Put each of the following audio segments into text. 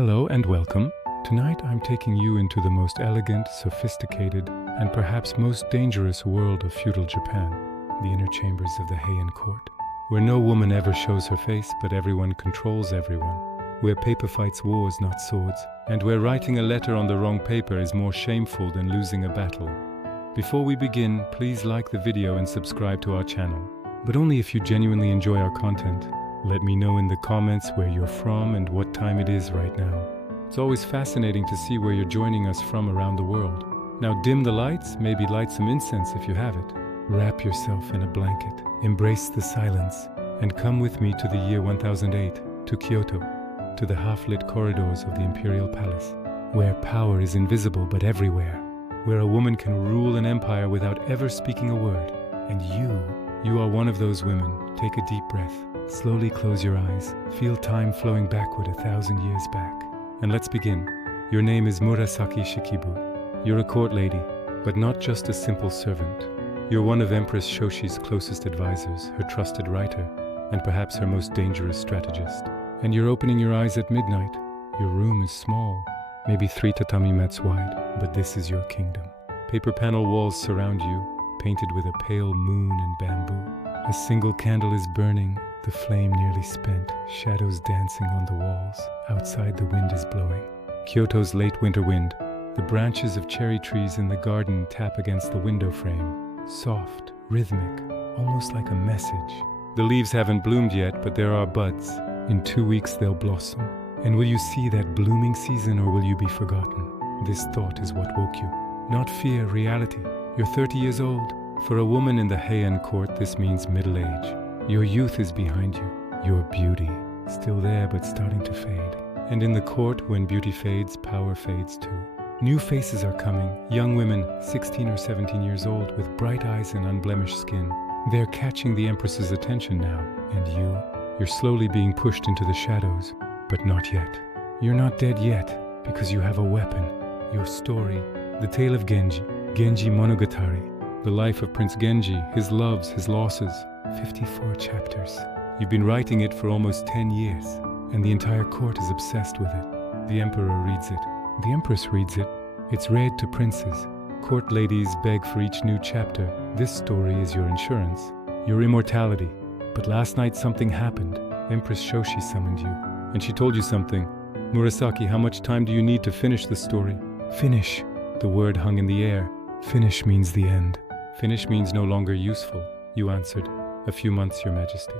Hello and welcome. Tonight I'm taking you into the most elegant, sophisticated, and perhaps most dangerous world of feudal Japan, the inner chambers of the Heian Court, where no woman ever shows her face but everyone controls everyone, where paper fights wars, not swords, and where writing a letter on the wrong paper is more shameful than losing a battle. Before we begin, please like the video and subscribe to our channel, but only if you genuinely enjoy our content. Let me know in the comments where you're from and what time it is right now. It's always fascinating to see where you're joining us from around the world. Now dim the lights, maybe light some incense if you have it. Wrap yourself in a blanket, embrace the silence, and come with me to the year 1008, to Kyoto, to the half-lit corridors of the Imperial Palace, where power is invisible but everywhere, where a woman can rule an empire without ever speaking a word. And you are one of those women. Take a deep breath. Slowly close your eyes. Feel time flowing backward 1,000 years back. And let's begin. Your name is Murasaki Shikibu. You're a court lady, but not just a simple servant. You're one of Empress Shoshi's closest advisors, her trusted writer, and perhaps her most dangerous strategist. And you're opening your eyes at midnight. Your room is small, maybe 3 tatami mats wide, but this is your kingdom. Paper panel walls surround you, painted with a pale moon and bamboo. A single candle is burning, the flame nearly spent, shadows dancing on the walls. Outside the wind is blowing. Kyoto's late winter wind. The branches of cherry trees in the garden tap against the window frame. Soft, rhythmic, almost like a message. The leaves haven't bloomed yet, but there are buds. In 2 weeks they'll blossom. And will you see that blooming season, or will you be forgotten? This thought is what woke you. Not fear, reality. You're 30 years old. For a woman in the Heian Court, this means middle age. Your youth is behind you. Your beauty, still there but starting to fade. And in the court, when beauty fades, power fades too. New faces are coming, young women, 16 or 17 years old, with bright eyes and unblemished skin. They're catching the Empress's attention now. And you're slowly being pushed into the shadows, but not yet. You're not dead yet, because you have a weapon. Your story, the Tale of Genji, Genji Monogatari. The life of Prince Genji, his loves, his losses. 54 chapters. You've been writing it for almost 10 years, and the entire court is obsessed with it. The emperor reads it. The empress reads it. It's read to princes. Court ladies beg for each new chapter. This story is your insurance, your immortality. But last night something happened. Empress Shoshi summoned you, and she told you something. Murasaki, how much time do you need to finish the story? Finish. The word hung in the air. Finish means the end. Finish means no longer useful, you answered. A few months, Your Majesty.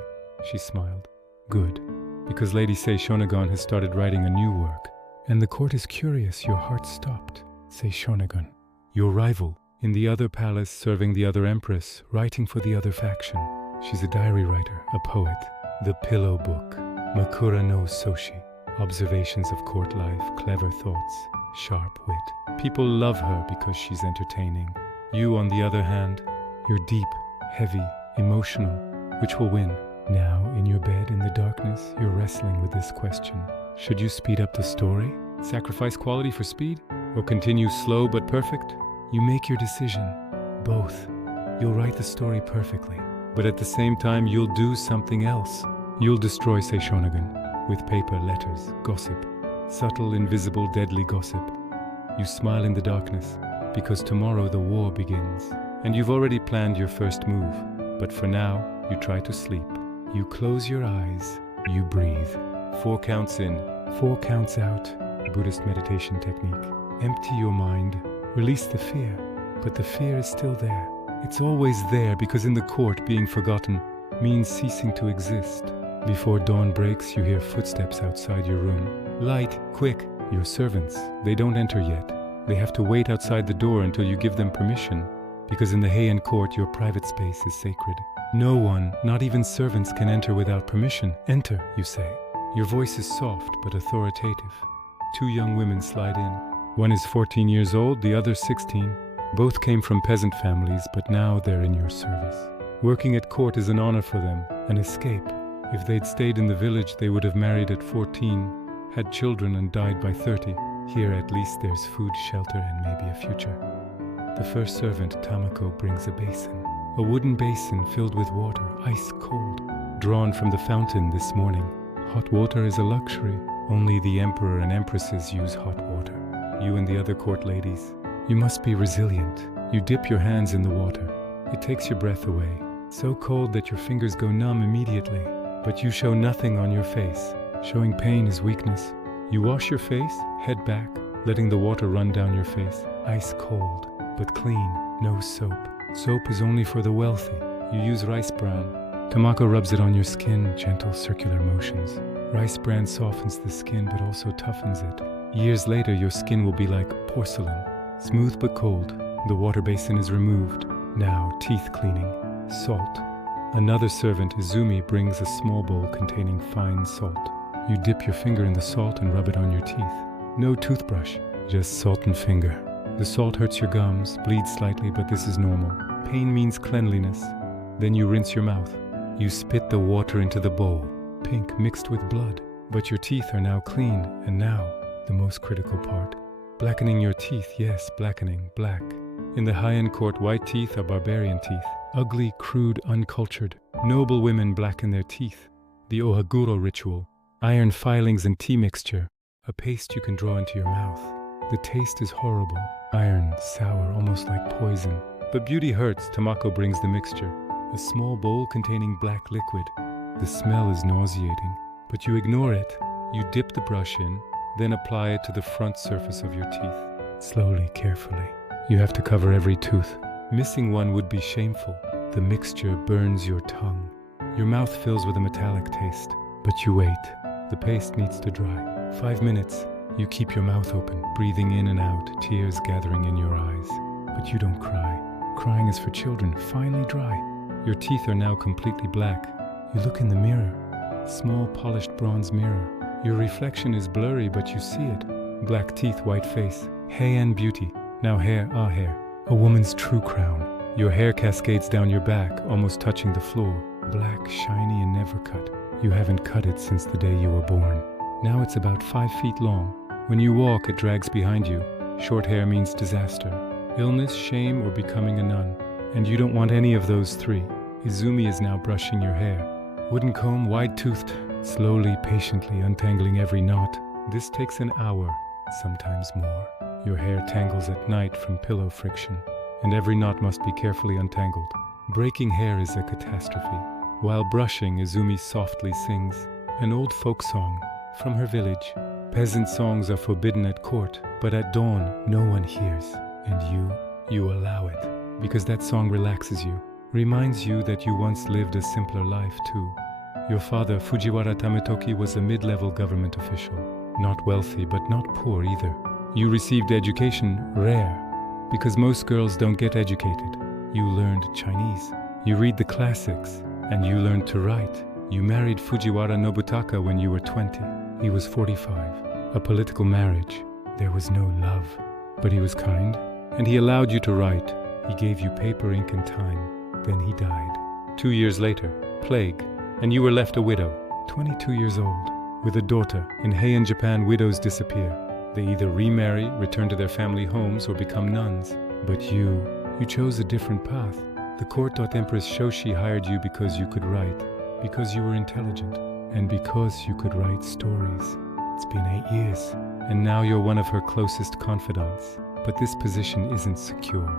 She smiled. Good, because Lady Sei Shonagon has started writing a new work. And the court is curious. Your heart stopped. Sei Shonagon, your rival, in the other palace, serving the other empress, writing for the other faction. She's a diary writer, a poet. The Pillow Book, Makura no Soshi. Observations of court life, clever thoughts, sharp wit. People love her because she's entertaining. You, on the other hand, you're deep, heavy, emotional. Which will win? Now, in your bed in the darkness, you're wrestling with this question. Should you speed up the story? Sacrifice quality for speed? Or continue slow but perfect? You make your decision. Both. You'll write the story perfectly, but at the same time you'll do something else. You'll destroy Sei Shonagon with paper, letters, gossip. Subtle, invisible, deadly gossip. You smile in the darkness, because tomorrow the war begins. And you've already planned your first move. But for now, you try to sleep. You close your eyes. You breathe. 4 counts in, 4 counts out. Buddhist meditation technique. Empty your mind. Release the fear. But the fear is still there. It's always there, because in the court, being forgotten means ceasing to exist. Before dawn breaks, you hear footsteps outside your room. Light, quick. Your servants, they don't enter yet. They have to wait outside the door until you give them permission, because in the Heian Court, your private space is sacred. No one, not even servants, can enter without permission. Enter, you say. Your voice is soft but authoritative. 2 young women slide in. One is 14 years old, the other 16. Both came from peasant families, but now they're in your service. Working at court is an honor for them, an escape. If they'd stayed in the village, they would have married at 14, had children and died by 30. Here at least there's food, shelter, and maybe a future. The first servant, Tamako, brings a basin. A wooden basin filled with water, ice cold, drawn from the fountain this morning. Hot water is a luxury. Only the emperor and empresses use hot water. You and the other court ladies, you must be resilient. You dip your hands in the water. It takes your breath away. So cold that your fingers go numb immediately. But you show nothing on your face. Showing pain is weakness. You wash your face, head back, letting the water run down your face. Ice cold, but clean, no soap. Soap is only for the wealthy. You use rice bran. Tamako rubs it on your skin, gentle circular motions. Rice bran softens the skin but also toughens it. Years later, your skin will be like porcelain, smooth but cold. The water basin is removed. Now, teeth cleaning. Salt. Another servant, Izumi, brings a small bowl containing fine salt. You dip your finger in the salt and rub it on your teeth. No toothbrush, just salt and finger. The salt hurts your gums, bleeds slightly, but this is normal. Pain means cleanliness. Then you rinse your mouth. You spit the water into the bowl, pink mixed with blood. But your teeth are now clean, and now, the most critical part. Blackening your teeth, yes, blackening, black. In the Heian Court, white teeth are barbarian teeth. Ugly, crude, uncultured. Noble women blacken their teeth. The ohaguro ritual. Iron filings and tea mixture. A paste you can draw into your mouth. The taste is horrible. Iron, sour, almost like poison. But beauty hurts. Tamako brings the mixture. A small bowl containing black liquid. The smell is nauseating, but you ignore it. You dip the brush in, then apply it to the front surface of your teeth. Slowly, carefully. You have to cover every tooth. Missing one would be shameful. The mixture burns your tongue. Your mouth fills with a metallic taste, but you wait. The paste needs to dry. 5 minutes. You keep your mouth open, breathing in and out, tears gathering in your eyes. But you don't cry. Crying is for children, finally dry. Your teeth are now completely black. You look in the mirror. Small polished bronze mirror. Your reflection is blurry, but you see it. Black teeth, white face. Heian beauty. Now hair, hair. A woman's true crown. Your hair cascades down your back, almost touching the floor. Black, shiny, and never cut. You haven't cut it since the day you were born. Now it's about 5 feet long. When you walk, it drags behind you. Short hair means disaster. Illness, shame, or becoming a nun. And you don't want any of those three. Izumi is now brushing your hair. Wooden comb, wide-toothed, slowly, patiently untangling every knot. This takes an hour, sometimes more. Your hair tangles at night from pillow friction, and every knot must be carefully untangled. Breaking hair is a catastrophe. While brushing, Izumi softly sings an old folk song from her village. Peasant songs are forbidden at court, but at dawn, no one hears. And you allow it, because that song relaxes you, reminds you that you once lived a simpler life too. Your father, Fujiwara Tametoki, was a mid-level government official. Not wealthy, but not poor either. You received education, rare, because most girls don't get educated. You learned Chinese. You read the classics, and you learned to write. You married Fujiwara Nobutaka when you were 20. He was 45. A political marriage. There was no love. But he was kind, and he allowed you to write. He gave you paper, ink, and time. Then he died. 2 years later, plague, and you were left a widow, 22 years old, with a daughter. In Heian, Japan, widows disappear. They either remarry, return to their family homes, or become nuns. But you chose a different path. The court thought Empress Shoshi hired you because you could write, because you were intelligent, and because you could write stories. It's been 8 years, and now you're one of her closest confidants. But this position isn't secure.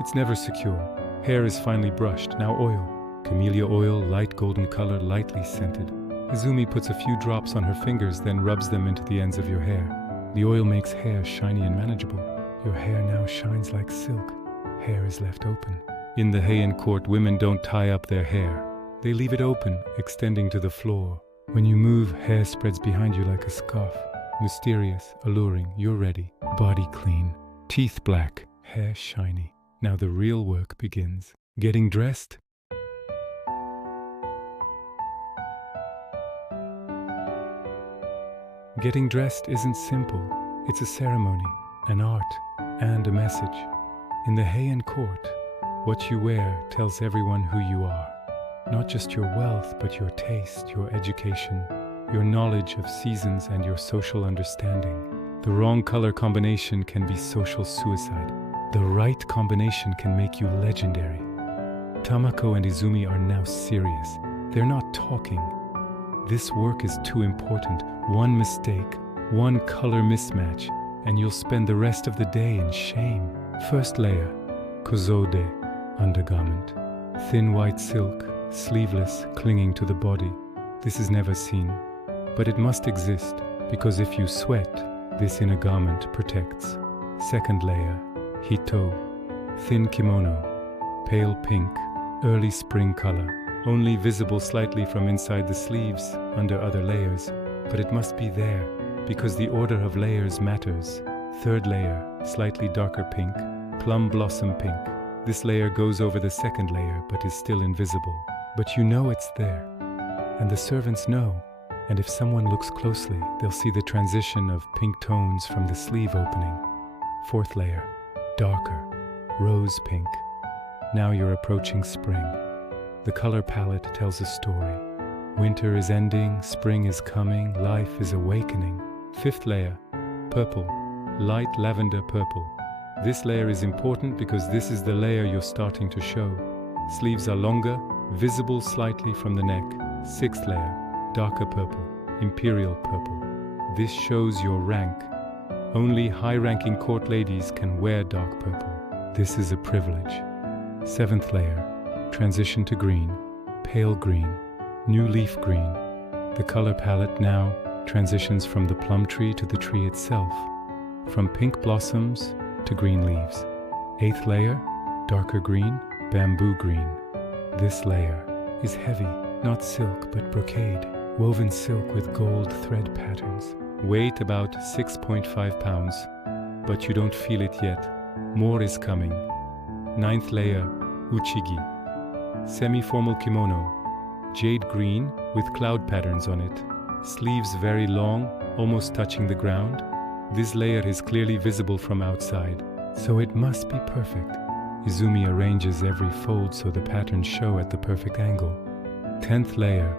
It's never secure. Hair is finely brushed, now oil. Camellia oil, light golden color, lightly scented. Izumi puts a few drops on her fingers, then rubs them into the ends of your hair. The oil makes hair shiny and manageable. Your hair now shines like silk. Hair is left open. In the Heian Court, women don't tie up their hair. They leave it open, extending to the floor. When you move, hair spreads behind you like a scarf. Mysterious, alluring, you're ready. Body clean, teeth black, hair shiny. Now the real work begins. Getting dressed? Getting dressed isn't simple. It's a ceremony, an art, and a message. In the Heian Court, what you wear tells everyone who you are. Not just your wealth, but your taste, your education, your knowledge of seasons, and your social understanding. The wrong color combination can be social suicide. The right combination can make you legendary. Tamako and Izumi are now serious. They're not talking. This work is too important. One mistake, one color mismatch, and you'll spend the rest of the day in shame. First layer, kozode, undergarment. Thin white silk, sleeveless, clinging to the body. This is never seen, but it must exist, because if you sweat, this inner garment protects. Second layer, hito, thin kimono, pale pink, early spring color, only visible slightly from inside the sleeves, under other layers, but it must be there, because the order of layers matters. Third layer, slightly darker pink, plum blossom pink. This layer goes over the second layer, but is still invisible. But you know it's there, and the servants know, and if someone looks closely, they'll see the transition of pink tones from the sleeve opening. Fourth layer, darker, rose pink. Now you're approaching spring. The color palette tells a story. Winter is ending, spring is coming, life is awakening. Fifth layer, purple, light lavender purple. This layer is important because this is the layer you're starting to show. Sleeves are longer, visible slightly from the neck. Sixth layer, darker purple, imperial purple. This shows your rank. Only high-ranking court ladies can wear dark purple. This is a privilege. Seventh layer, transition to green, pale green, new leaf green. The color palette now transitions from the plum tree to the tree itself, from pink blossoms to green leaves. Eighth layer, darker green, bamboo green. This layer is heavy, not silk but brocade, woven silk with gold thread patterns. Weight about 6.5 pounds, but you don't feel it yet. More is coming. Ninth layer, uchigi. Semi-formal kimono, jade green with cloud patterns on it. Sleeves very long, almost touching the ground. This layer is clearly visible from outside, so it must be perfect. Izumi arranges every fold so the patterns show at the perfect angle. 10th layer,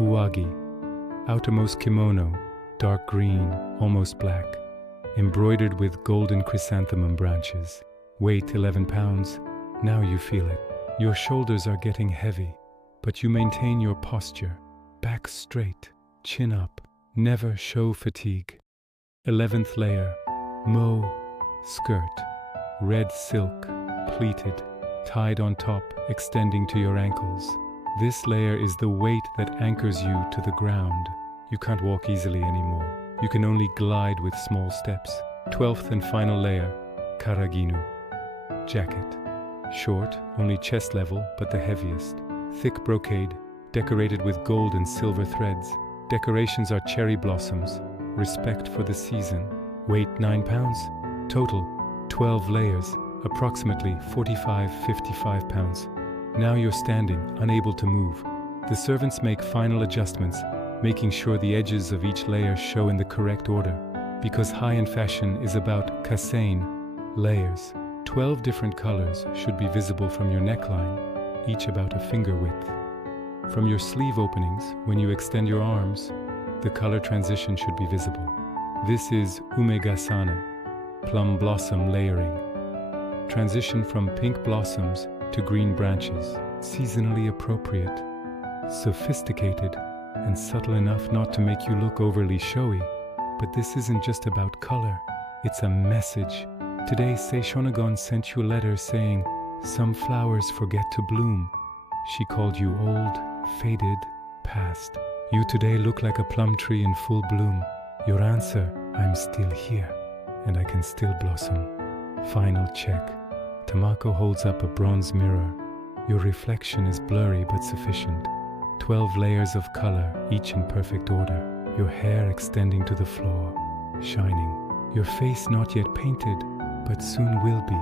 uwagi. Outermost kimono, dark green, almost black, embroidered with golden chrysanthemum branches. Weight 11 pounds. Now you feel it. Your shoulders are getting heavy, but you maintain your posture. Back straight, chin up, never show fatigue. 11th layer, mo, skirt, red silk, pleated, tied on top, extending to your ankles. This layer is the weight that anchors you to the ground. You can't walk easily anymore. You can only glide with small steps. 12th and final layer, karaginu, jacket. Short, only chest level, but the heaviest. Thick brocade, decorated with gold and silver threads. Decorations are cherry blossoms, respect for the season. Weight 9 pounds. Total, 12 layers, approximately 45-55 pounds. Now you're standing, unable to move. The servants make final adjustments, making sure the edges of each layer show in the correct order, because high-end fashion is about kasein, layers. 12 different colors should be visible from your neckline, each about a finger width. From your sleeve openings, when you extend your arms, the color transition should be visible. This is umegasana, plum blossom layering. Transition from pink blossoms to green branches, seasonally appropriate, sophisticated, and subtle enough not to make you look overly showy. But this isn't just about color, it's a message. Today, Seishonagon sent you a letter saying, "Some flowers forget to bloom." She called you old, faded, past. You today look like a plum tree in full bloom. Your answer, "I'm still here, and I can still blossom." Final check. Tamako holds up a bronze mirror. Your reflection is blurry but sufficient. 12 layers of color, each in perfect order. Your hair extending to the floor, shining. Your face not yet painted, but soon will be.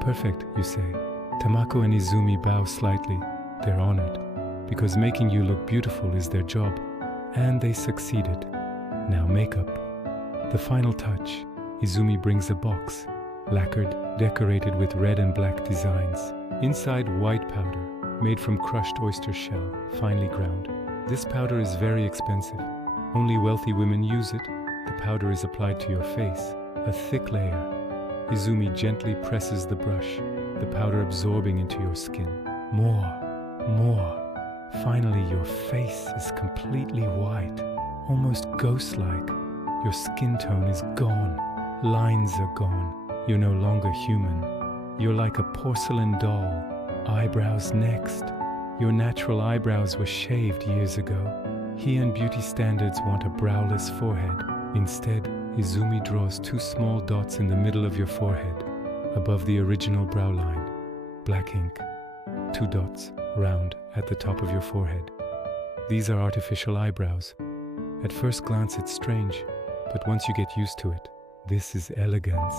Perfect, you say. Tamako and Izumi bow slightly. They're honored, because making you look beautiful is their job, and they succeeded. Now makeup. The final touch. Izumi brings a box, lacquered, decorated with red and black designs. Inside, white powder, made from crushed oyster shell, finely ground. This powder is very expensive. Only wealthy women use it. The powder is applied to your face, a thick layer. Izumi gently presses the brush, the powder absorbing into your skin. More, more. Finally, your face is completely white, almost ghost-like. Your skin tone is gone. Lines are gone. You're no longer human. You're like a porcelain doll. Eyebrows next. Your natural eyebrows were shaved years ago. Heian beauty standards want a browless forehead. Instead, Izumi draws 2 small dots in the middle of your forehead, above the original brow line. Black ink. 2 dots, round, at the top of your forehead. These are artificial eyebrows. At first glance it's strange, but once you get used to it, this is elegance.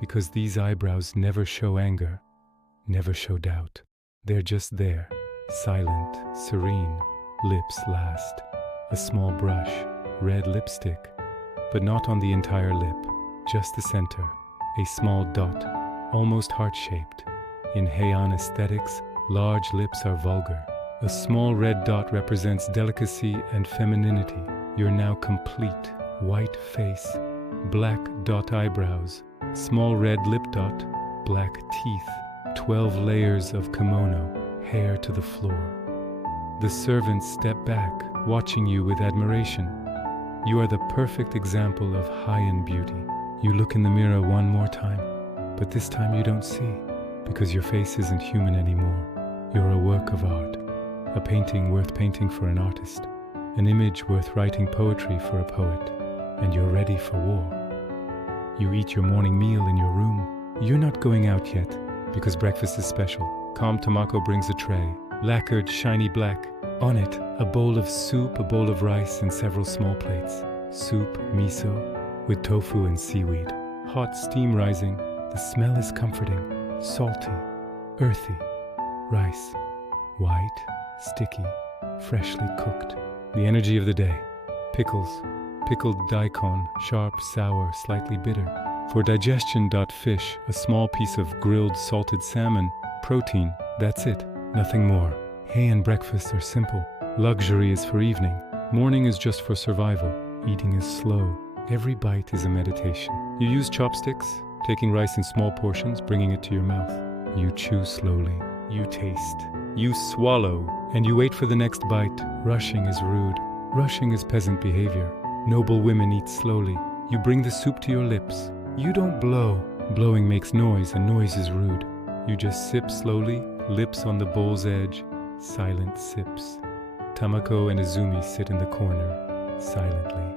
Because these eyebrows never show anger, never show doubt. They're just there, silent, serene, lips last. A small brush, red lipstick, but not on the entire lip, just the center. A small dot, almost heart-shaped. In Heian aesthetics, large lips are vulgar. A small red dot represents delicacy and femininity. You're now complete, white face, black dot eyebrows, small red lip dot, black teeth, 12 layers of kimono, hair to the floor. The servants step back, watching you with admiration. You are the perfect example of Heian beauty. You look in the mirror one more time, but this time you don't see, because your face isn't human anymore. You're a work of art, a painting worth painting for an artist, an image worth writing poetry for a poet, and you're ready for war. You eat your morning meal in your room. You're not going out yet, because breakfast is special. Calm Tamako brings a tray, lacquered, shiny black. On it, a bowl of soup, a bowl of rice, and several small plates. Soup, miso, with tofu and seaweed. Hot steam rising. The smell is comforting, salty, earthy. Rice, white, sticky, freshly cooked. The energy of the day. Pickles, pickled daikon, sharp, sour, slightly bitter. For digestion. Fish, a small piece of grilled salted salmon. Protein, that's it, nothing more. Heian breakfasts are simple. Luxury is for evening. Morning is just for survival. Eating is slow. Every bite is a meditation. You use chopsticks, taking rice in small portions, bringing it to your mouth. You chew slowly. You taste. You swallow. And you wait for the next bite. Rushing is rude. Rushing is peasant behavior. Noble women eat slowly. You bring the soup to your lips. You don't blow. Blowing makes noise, and noise is rude. You just sip slowly, lips on the bowl's edge. Silent sips. Tamako and Izumi sit in the corner, silently,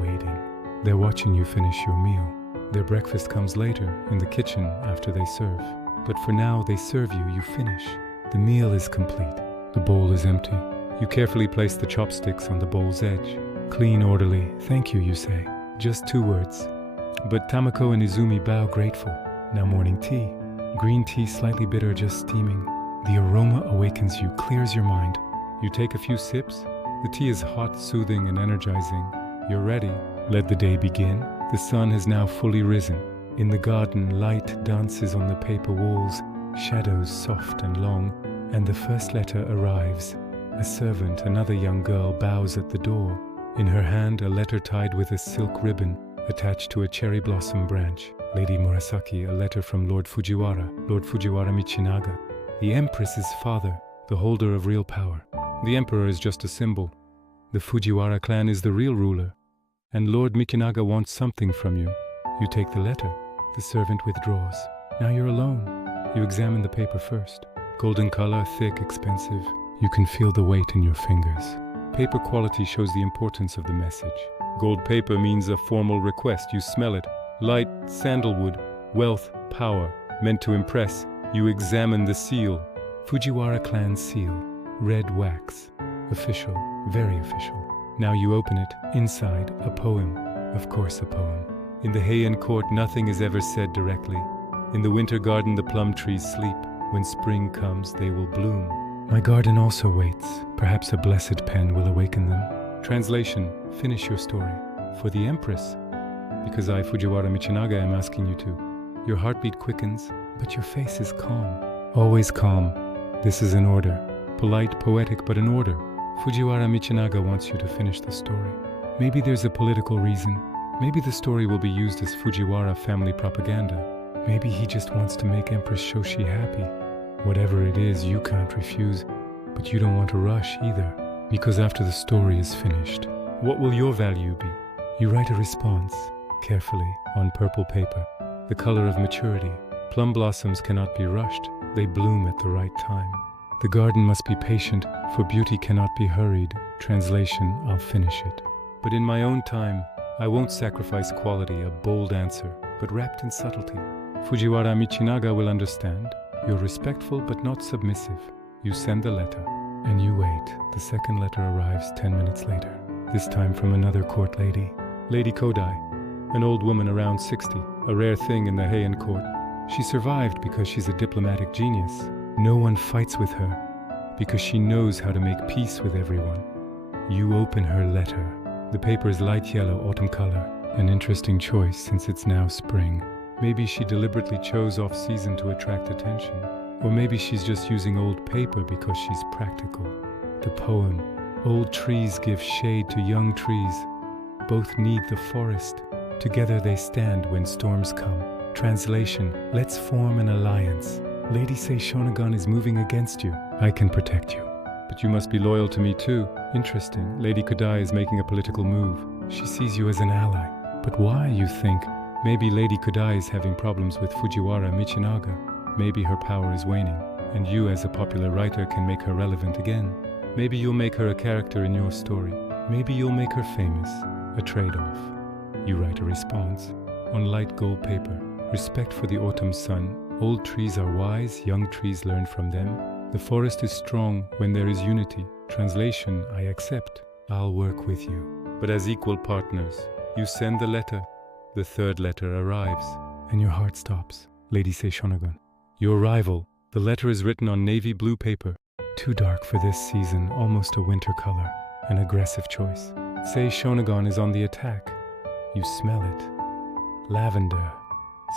waiting. They're watching you finish your meal. Their breakfast comes later, in the kitchen, after they serve. But for now, they serve you, you finish. The meal is complete. The bowl is empty. You carefully place the chopsticks on the bowl's edge. Clean, orderly, thank you, you say. Just 2 words. But Tamako and Izumi bow grateful. Now morning tea. Green tea, slightly bitter, just steaming. The aroma awakens you, clears your mind. You take a few sips. The tea is hot, soothing, and energizing. You're ready. Let the day begin. The sun has now fully risen. In the garden, light dances on the paper walls, shadows soft and long, and the first letter arrives. A servant, another young girl, bows at the door. In her hand, a letter tied with a silk ribbon, attached to a cherry blossom branch. Lady Murasaki, a letter from Lord Fujiwara Michinaga. The Empress's father, the holder of real power. The Emperor is just a symbol. The Fujiwara clan is the real ruler. And Lord Michinaga wants something from you. You take the letter. The servant withdraws. Now you're alone. You examine the paper first. Golden color, thick, expensive. You can feel the weight in your fingers. Paper quality shows the importance of the message. Gold paper means a formal request. You smell it. Light, sandalwood, wealth, power, meant to impress. You examine the seal. Fujiwara clan seal. Red wax. Official, very official. Now you open it. Inside, a poem. Of course, a poem. In the Heian Court, nothing is ever said directly. In the winter garden, the plum trees sleep. When spring comes, they will bloom. My garden also waits. Perhaps a blessed pen will awaken them. Translation: finish your story. For the Empress. Because I, Fujiwara Michinaga, am asking you to. Your heartbeat quickens, but your face is calm. Always calm. This is an order. Polite, poetic, but an order. Fujiwara Michinaga wants you to finish the story. Maybe there's a political reason. Maybe the story will be used as Fujiwara family propaganda. Maybe he just wants to make Empress Shoshi happy. Whatever it is, you can't refuse. But you don't want to rush either, because after the story is finished, what will your value be? You write a response, carefully, on purple paper, the color of maturity. Plum blossoms cannot be rushed, they bloom at the right time. The garden must be patient, for beauty cannot be hurried. Translation, I'll finish it. But in my own time, I won't sacrifice quality, a bold answer, but wrapped in subtlety. Fujiwara Michinaga will understand. You're respectful but not submissive. You send the letter, and you wait. The second letter arrives 10 minutes later, this time from another court lady. Lady Kodai, an old woman around 60, a rare thing in the Heian Court. She survived because she's a diplomatic genius. No one fights with her, because she knows how to make peace with everyone. You open her letter. The paper is light yellow, autumn color, an interesting choice since it's now spring. Maybe she deliberately chose off-season to attract attention. Or maybe she's just using old paper because she's practical. The poem, old trees give shade to young trees. Both need the forest. Together they stand when storms come. Translation, let's form an alliance. Lady Seishonagon is moving against you. I can protect you. But you must be loyal to me too. Interesting. Lady Kodai is making a political move. She sees you as an ally. But why, you think? Maybe Lady Kodai is having problems with Fujiwara Michinaga. Maybe her power is waning, and you as a popular writer can make her relevant again. Maybe you'll make her a character in your story. Maybe you'll make her famous. A trade-off. You write a response on light gold paper. Respect for the autumn sun. Old trees are wise, young trees learn from them. The forest is strong when there is unity. Translation, I accept. I'll work with you. But as equal partners, you send the letter. The third letter arrives, and your heart stops. Lady Seishonagon. Your rival. The letter is written on navy blue paper. Too dark for this season, almost a winter color. An aggressive choice. Seishonagon is on the attack. You smell it. Lavender.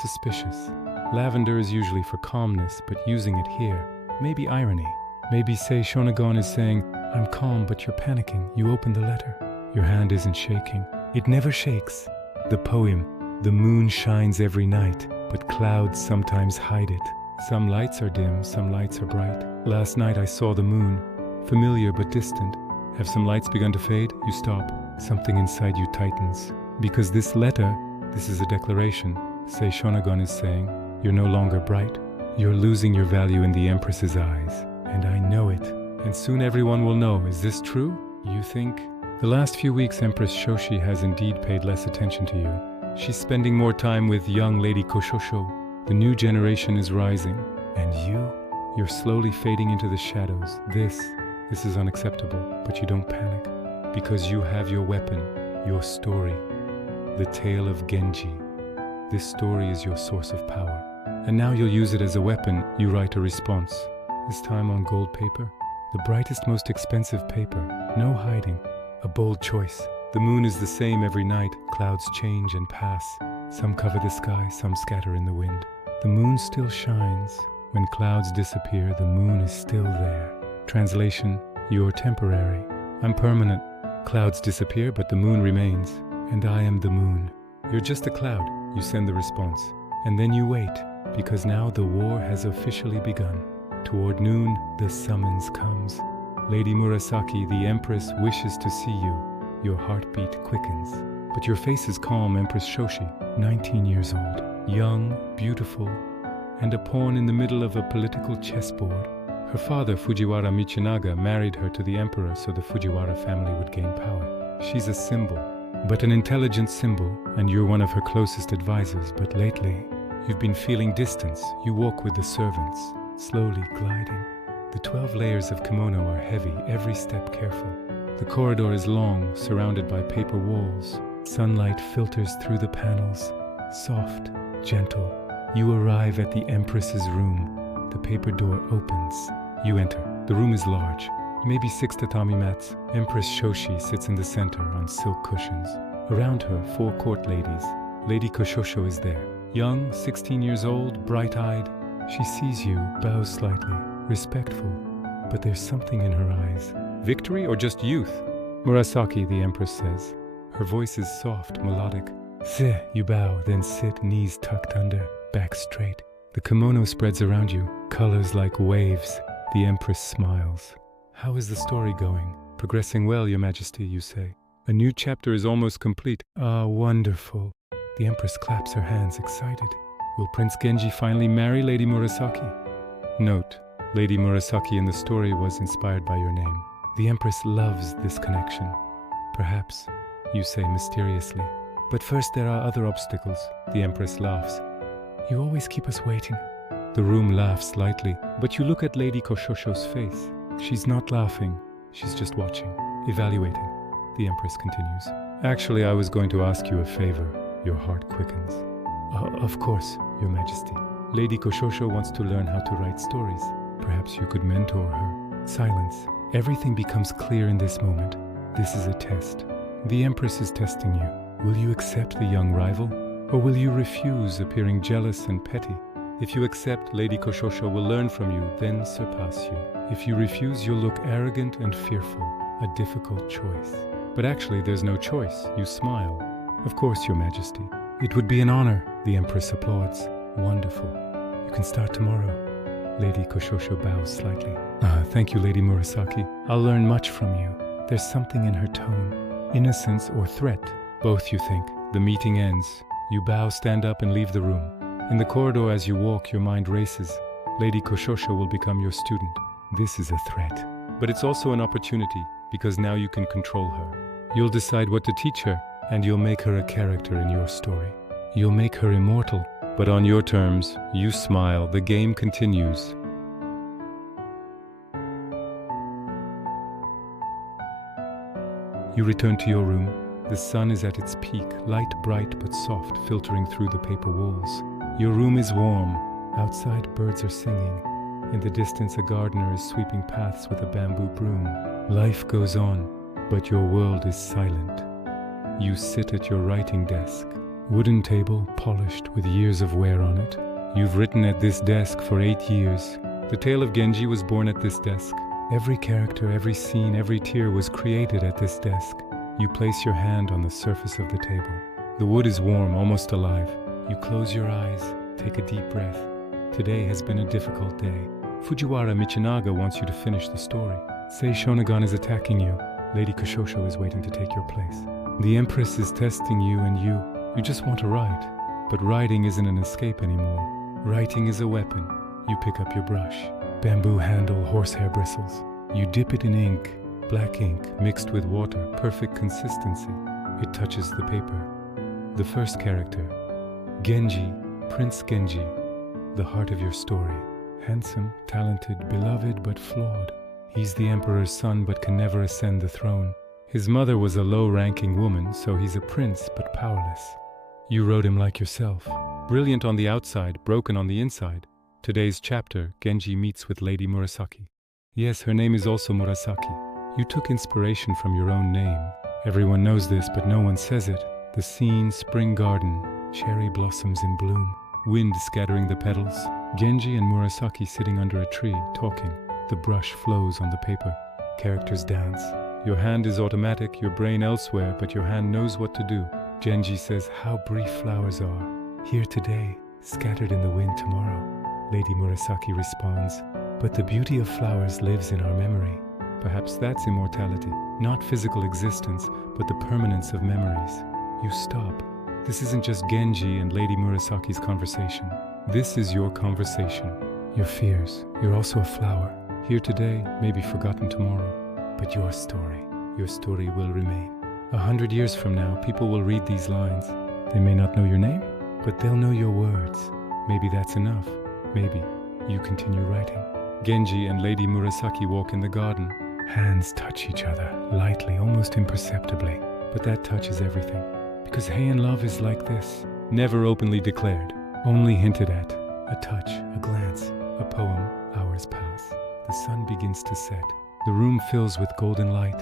Suspicious. Lavender is usually for calmness, but using it here, maybe irony. Maybe Seishonagon is saying, I'm calm, but you're panicking. You open the letter. Your hand isn't shaking. It never shakes. The poem, the moon shines every night, but clouds sometimes hide it. Some lights are dim, some lights are bright. Last night I saw the moon, familiar but distant. Have some lights begun to fade? You stop. Something inside you tightens. Because this letter, this is a declaration. Seishonagon is saying, you're no longer bright. You're losing your value in the Empress's eyes. And I know it. And soon everyone will know. Is this true? You think? The last few weeks Empress Shoshi has indeed paid less attention to you. She's spending more time with young Lady Koshosho. The new generation is rising. And you're slowly fading into the shadows. This is unacceptable. But you don't panic. Because you have your weapon, your story. The Tale of Genji. This story is your source of power. And now you'll use it as a weapon. You write a response. This time on gold paper. The brightest, most expensive paper. No hiding. A bold choice. The moon is the same every night. Clouds change and pass. Some cover the sky, some scatter in the wind. The moon still shines. When clouds disappear, the moon is still there. Translation, you're temporary. I'm permanent. Clouds disappear, but the moon remains. And I am the moon. You're just a cloud. You send the response. And then you wait, because now the war has officially begun. Toward noon, the summons comes. Lady Murasaki, the Empress, wishes to see you. Your heartbeat quickens. But your face is calm, Empress Shoshi, 19 years old. Young, beautiful, and a pawn in the middle of a political chessboard. Her father, Fujiwara Michinaga, married her to the emperor so the Fujiwara family would gain power. She's a symbol, but an intelligent symbol, and you're one of her closest advisors. But lately, you've been feeling distance. You walk with the servants, slowly gliding. The 12 layers of kimono are heavy, every step careful. The corridor is long, surrounded by paper walls. Sunlight filters through the panels, soft, gentle. You arrive at the Empress's room. The paper door opens. You enter. The room is large, maybe 6 tatami mats. Empress Shoshi sits in the center on silk cushions. Around her, 4 court ladies. Lady Koshosho is there. Young, 16 years old, bright-eyed. She sees you, bows slightly, respectful. But there's something in her eyes. Victory or just youth? Murasaki, the Empress says. Her voice is soft, melodic. Sit, you bow, then sit, knees tucked under, back straight. The kimono spreads around you, colors like waves. The Empress smiles. How is the story going? Progressing well, Your Majesty, you say. A new chapter is almost complete. Ah, wonderful. The Empress claps her hands, excited. Will Prince Genji finally marry Lady Murasaki? Note, Lady Murasaki in the story was inspired by your name. The Empress loves this connection. Perhaps, you say mysteriously. But first there are other obstacles. The Empress laughs. You always keep us waiting. The room laughs lightly, but you look at Lady Koshosho's face. She's not laughing. She's just watching, evaluating. The Empress continues. Actually, I was going to ask you a favor. Your heart quickens. Of course, Your Majesty. Lady Koshosho wants to learn how to write stories. Perhaps you could mentor her. Silence. Everything becomes clear in this moment. This is a test. The Empress is testing you. Will you accept the young rival? Or will you refuse, appearing jealous and petty? If you accept, Lady Koshosho will learn from you, then surpass you. If you refuse, you'll look arrogant and fearful. A difficult choice. But actually, there's no choice. You smile. Of course, Your Majesty. It would be an honor. The Empress applauds. Wonderful. You can start tomorrow. Lady Koshosho bows slightly. Thank you, Lady Murasaki. I'll learn much from you. There's something in her tone. Innocence or threat. Both, you think. The meeting ends. You bow, stand up, and leave the room. In the corridor as you walk, your mind races. Lady Koshosho will become your student. This is a threat. But it's also an opportunity, because now you can control her. You'll decide what to teach her, and you'll make her a character in your story. You'll make her immortal, but on your terms. You smile. The game continues. You return to your room. The sun is at its peak, light, bright but soft, filtering through the paper walls. Your room is warm. Outside, birds are singing. In the distance, a gardener is sweeping paths with a bamboo broom. Life goes on, but your world is silent. You sit at your writing desk. Wooden table, polished with years of wear on it. You've written at this desk for 8 years. The Tale of Genji was born at this desk. Every character, every scene, every tear was created at this desk. You place your hand on the surface of the table. The wood is warm, almost alive. You close your eyes, take a deep breath. Today has been a difficult day. Fujiwara Michinaga wants you to finish the story. Sei Shonagon is attacking you. Lady Koshosho is waiting to take your place. The Empress is testing you and you just want to write. But writing isn't an escape anymore. Writing is a weapon. You pick up your brush. Bamboo handle, horsehair bristles. You dip it in ink. Black ink mixed with water, perfect consistency. It touches the paper. The first character. Genji, Prince Genji, the heart of your story. Handsome, talented, beloved but flawed. He's the emperor's son but can never ascend the throne. His mother was a low-ranking woman, so he's a prince but powerless. You wrote him like yourself. Brilliant on the outside, broken on the inside. Today's chapter, Genji meets with Lady Murasaki. Yes, her name is also Murasaki. You took inspiration from your own name. Everyone knows this, but no one says it. The scene, spring garden, cherry blossoms in bloom, wind scattering the petals, Genji and Murasaki sitting under a tree, talking. The brush flows on the paper. Characters dance. Your hand is automatic, your brain elsewhere, but your hand knows what to do. Genji says, how brief flowers are. Here today, scattered in the wind tomorrow. Lady Murasaki responds, but the beauty of flowers lives in our memory. Perhaps that's immortality, not physical existence, but the permanence of memories. You stop. This isn't just Genji and Lady Murasaki's conversation. This is your conversation. Your fears. You're also a flower. Here today, maybe forgotten tomorrow. But your story will remain. 100 years from now, people will read these lines. They may not know your name, but they'll know your words. Maybe that's enough. Maybe you continue writing. Genji and Lady Murasaki walk in the garden. Hands touch each other, lightly, almost imperceptibly. But that touches everything. Because Heian love is like this. Never openly declared, only hinted at. A touch, a glance, a poem. Hours pass. The sun begins to set. The room fills with golden light.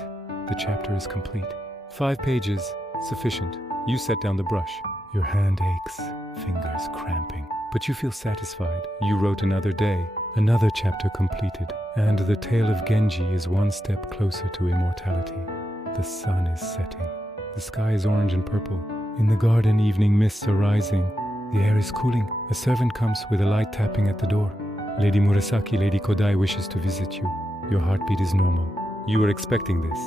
The chapter is complete. 5 pages, sufficient. You set down the brush. Your hand aches, fingers cramping. But you feel satisfied. You wrote another day, another chapter completed. And the tale of Genji is one step closer to immortality. The sun is setting. The sky is orange and purple. In the garden, evening mists are rising. The air is cooling. A servant comes with a light tapping at the door. Lady Murasaki, Lady Kodai wishes to visit you. Your heartbeat is normal. You were expecting this.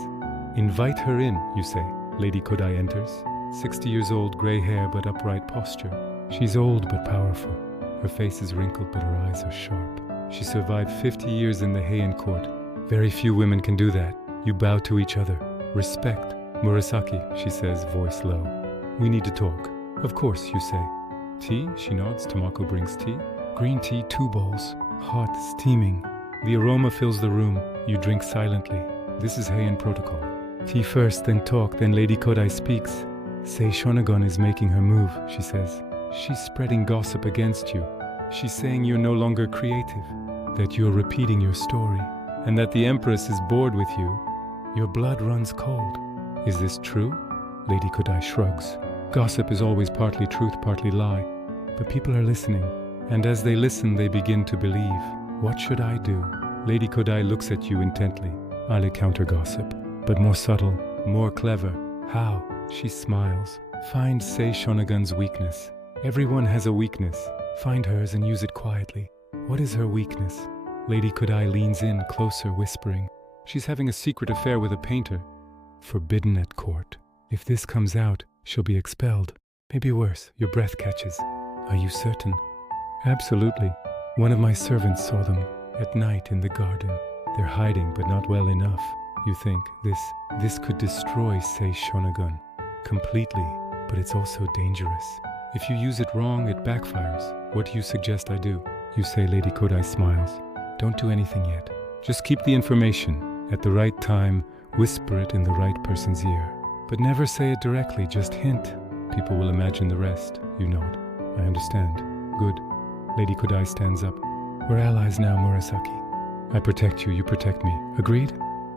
Invite her in, you say. Lady Kodai enters. 60 years old, gray hair but upright posture. She's old but powerful. Her face is wrinkled but her eyes are sharp. She survived 50 years in the Heian Court. Very few women can do that. You bow to each other. Respect. Murasaki, she says, voice low. We need to talk. Of course, you say. Tea? She nods. Tamako brings tea. Green tea, 2 bowls. Hot, steaming. The aroma fills the room. You drink silently. This is Heian protocol. Tea first, then talk, then Lady Kodai speaks. Sei Shonagon is making her move, she says. She's spreading gossip against you. She's saying you're no longer creative, that you're repeating your story, and that the Empress is bored with you. Your blood runs cold. Is this true? Lady Kodai shrugs. Gossip is always partly truth, partly lie. But people are listening, and as they listen, they begin to believe. What should I do? Lady Kodai looks at you intently. I'll counter gossip, but more subtle, more clever. How? She smiles. Find Sei Shonagon's weakness. Everyone has a weakness. Find hers and use it quietly. What is her weakness? Lady Kodai leans in, closer, whispering. She's having a secret affair with a painter. Forbidden at court. If this comes out, she'll be expelled. Maybe worse, your breath catches. Are you certain? Absolutely. One of my servants saw them at night in the garden. They're hiding, but not well enough. You think, this could destroy Sei Shonagon completely, but it's also dangerous. If you use it wrong, it backfires. What do you suggest I do? You say. Lady Kodai smiles. Don't do anything yet. Just keep the information. At the right time, whisper it in the right person's ear. But never say it directly, just hint. People will imagine the rest. You nod. I understand. Good. Lady Kodai stands up. We're allies now, Murasaki. I protect you, you protect me. Agreed?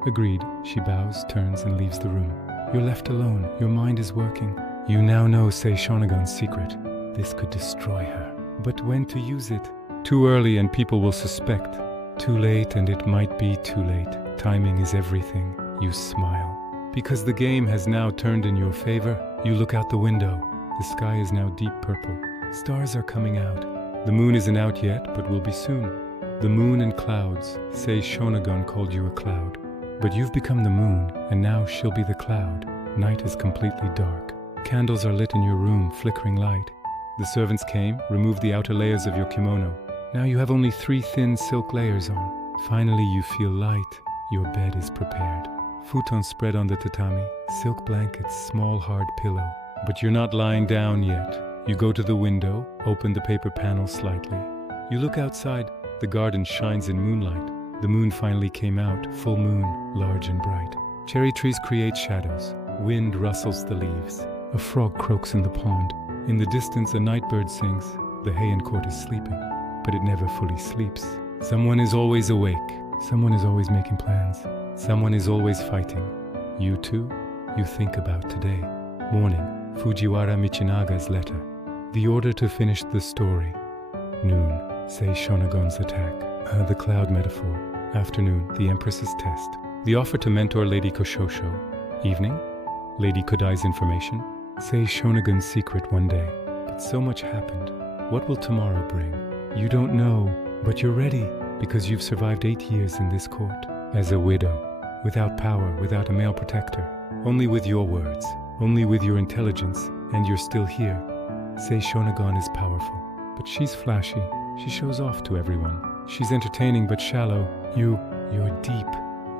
Agreed. She bows, turns, and leaves the room. You're left alone. Your mind is working. You now know Sei Shonagon's secret. This could destroy her. But when to use it? Too early and people will suspect. Too late and it might be too late. Timing is everything. You smile. Because the game has now turned in your favor, you look out the window. The sky is now deep purple. Stars are coming out. The moon isn't out yet, but will be soon. The moon and clouds. Sei Shonagon called you a cloud. But you've become the moon, and now she'll be the cloud. Night is completely dark. Candles are lit in your room, flickering light. The servants came, removed the outer layers of your kimono. Now you have only 3 thin silk layers on. Finally you feel light. Your bed is prepared. Futon spread on the tatami, silk blankets, small hard pillow. But you're not lying down yet. You go to the window, open the paper panel slightly. You look outside. The garden shines in moonlight. The moon finally came out, full moon, large and bright. Cherry trees create shadows. Wind rustles the leaves. A frog croaks in the pond. In the distance, a night bird sings. The Heian Court is sleeping, but it never fully sleeps. Someone is always awake. Someone is always making plans. Someone is always fighting. You too? You think about today. Morning, Fujiwara Michinaga's letter. The order to finish the story. Noon, Sei Shonagon's attack. The cloud metaphor. Afternoon, the Empress's test. The offer to mentor Lady Koshosho. Evening, Lady Kodai's information. Sei Shonagon's secret one day. But so much happened. What will tomorrow bring? You don't know, but you're ready, because you've survived 8 years in this court. As a widow, without power, without a male protector. Only with your words, only with your intelligence, and you're still here. Sei Shonagon is powerful, but she's flashy. She shows off to everyone. She's entertaining but shallow. You're deep.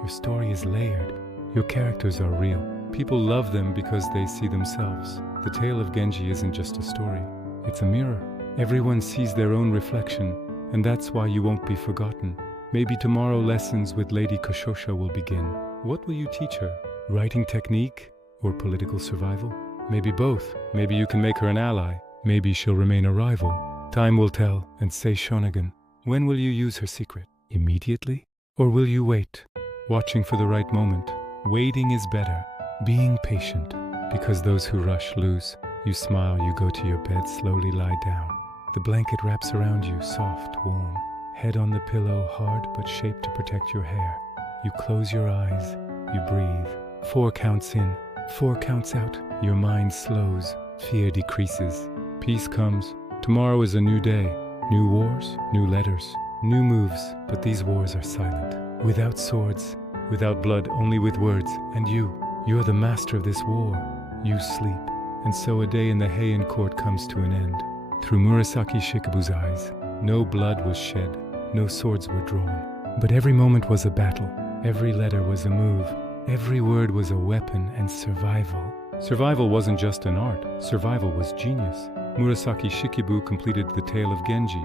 Your story is layered. Your characters are real. People love them because they see themselves. The Tale of Genji isn't just a story. It's a mirror. Everyone sees their own reflection, and that's why you won't be forgotten. Maybe tomorrow lessons with Lady Koshosho will begin. What will you teach her? Writing technique or political survival? Maybe both. Maybe you can make her an ally. Maybe she'll remain a rival. Time will tell. And Sei Shonagon, when will you use her secret? Immediately? Or will you wait, watching for the right moment? Waiting is better. Being patient, because those who rush lose. You smile, you go to your bed, slowly lie down. The blanket wraps around you, soft, warm. Head on the pillow, hard but shaped to protect your hair. You close your eyes, you breathe. 4 counts in, 4 counts out. Your mind slows, fear decreases. Peace comes. Tomorrow is a new day. New wars, new letters, new moves, but these wars are silent. Without swords, without blood, only with words. And you're the master of this war. You sleep. And so a day in the Heian Court comes to an end. Through Murasaki Shikibu's eyes, no blood was shed, no swords were drawn. But every moment was a battle. Every letter was a move. Every word was a weapon, and survival. Survival wasn't just an art. Survival was genius. Murasaki Shikibu completed the Tale of Genji.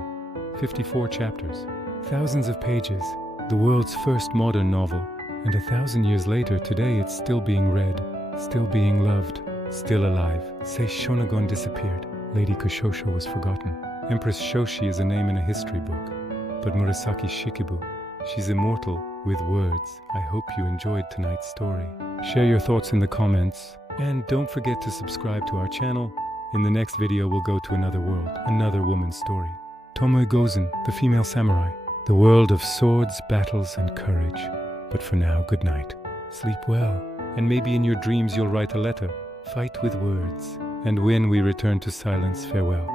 54 chapters. Thousands of pages. The world's first modern novel. And 1,000 years later, today it's still being read, still being loved, still alive. Say Shonagon disappeared. Lady Kushosho was forgotten. Empress Shoshi is a name in a history book. But Murasaki Shikibu, she's immortal with words. I hope you enjoyed tonight's story. Share your thoughts in the comments. And don't forget to subscribe to our channel. In the next video, we'll go to another world, another woman's story. Tomoe Gozen, the female samurai. The world of swords, battles, and courage. But for now, good night. Sleep well. And maybe in your dreams you'll write a letter. Fight with words. And when we return to silence, farewell.